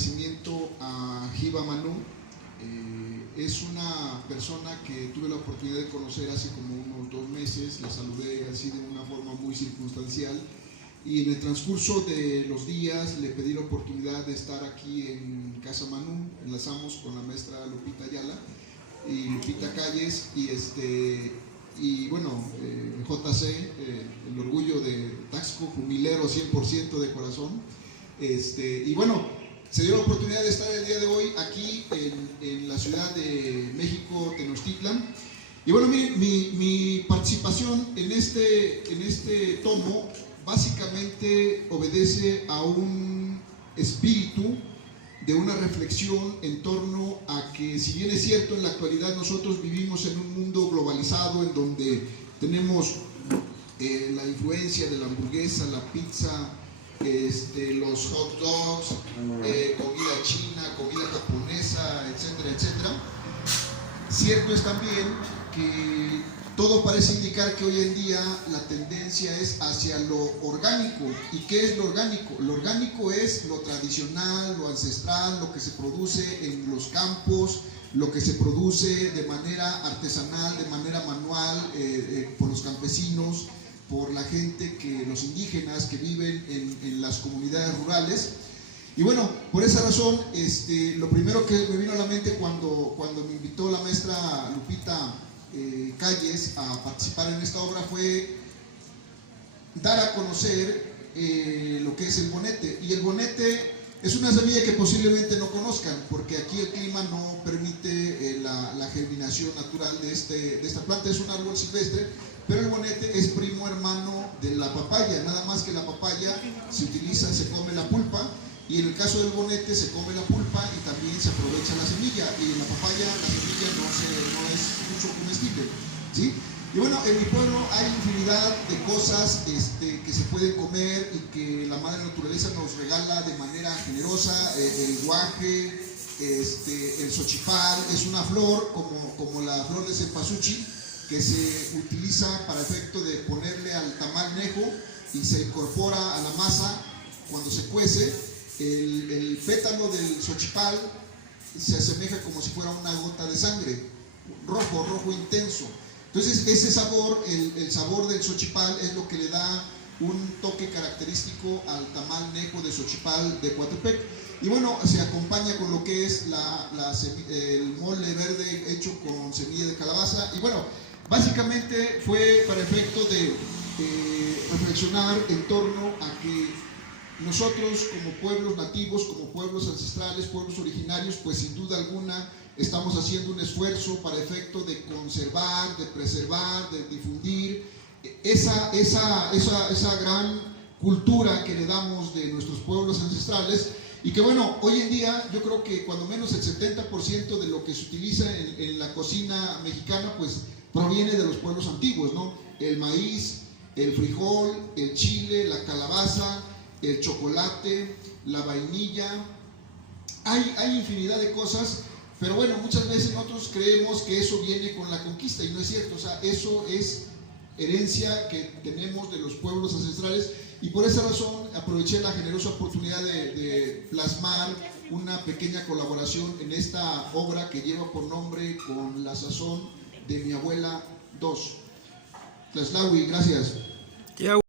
agradecimiento a Hiba Manu. Es una persona que tuve la oportunidad de conocer hace como unos 2 meses. La saludé así de una forma muy circunstancial y en el transcurso de los días le pedí la oportunidad de estar aquí en Casa Manu. Enlazamos con la maestra Lupita Ayala y Lupita Calles y bueno, JC, el orgullo de Taxco, jumilero 100% de corazón. Y bueno, se dio la oportunidad de estar el día de hoy aquí en la Ciudad de México, Tenochtitlan. Y bueno, mi participación en este tomo básicamente obedece a un espíritu de una reflexión en torno a que, si bien es cierto, en la actualidad nosotros vivimos en un mundo globalizado en donde tenemos la influencia de la hamburguesa, la pizza, los hot dogs, comida china, comida japonesa, etcétera, etcétera. Cierto es también que todo parece indicar que hoy en día la tendencia es hacia lo orgánico. ¿Y qué es lo orgánico? Lo orgánico es lo tradicional, lo ancestral, lo que se produce en los campos, lo que se produce de manera artesanal, de manera manual, por los campesinos, por la gente, los indígenas que viven en las comunidades rurales. Y bueno, por esa razón, lo primero que me vino a la mente cuando me invitó la maestra Lupita Calles a participar en esta obra fue dar a conocer lo que es el bonete. Y el bonete es una semilla que posiblemente no conozcan, porque aquí el clima no permite la germinación natural de esta planta. Es un árbol silvestre, pero el bonete es primo hermano de la papaya, nada más que la papaya se come la pulpa, y en el caso del bonete se come la pulpa y también se aprovecha la semilla, y en la papaya la semilla no es mucho comestible, ¿sí? Y bueno, en mi pueblo hay infinidad de cosas que se pueden comer y que la madre naturaleza nos regala de manera generosa. El guaje, el xochipal, es una flor como la flor de cempasúchil, que se utiliza para efecto de ponerle al tamal nejo y se incorpora a la masa cuando se cuece. El pétalo del xochipal se asemeja como si fuera una gota de sangre, rojo intenso. Entonces ese sabor, el sabor del xochipal, es lo que le da un toque característico al tamal nejo de xochipal de Coatepec. Y bueno, se acompaña con lo que es el mole verde hecho con semilla de calabaza. Y bueno, básicamente fue para efecto de reflexionar en torno a que nosotros, como pueblos nativos, como pueblos ancestrales, pueblos originarios, pues sin duda alguna estamos haciendo un esfuerzo para efecto de conservar, de preservar, de difundir esa gran cultura que heredamos de nuestros pueblos ancestrales. Y que bueno, hoy en día yo creo que cuando menos el 70% de lo que se utiliza en la cocina mexicana pues proviene de los pueblos antiguos, ¿no? El maíz, el frijol, el chile, la calabaza, el chocolate, la vainilla. Hay infinidad de cosas, pero bueno, muchas veces nosotros creemos que eso viene con la conquista y no es cierto. O sea, eso es herencia que tenemos de los pueblos ancestrales, y por esa razón aproveché la generosa oportunidad de plasmar una pequeña colaboración en esta obra que lleva por nombre Con la sazón de mi abuela 2. Tlaxlahui, gracias.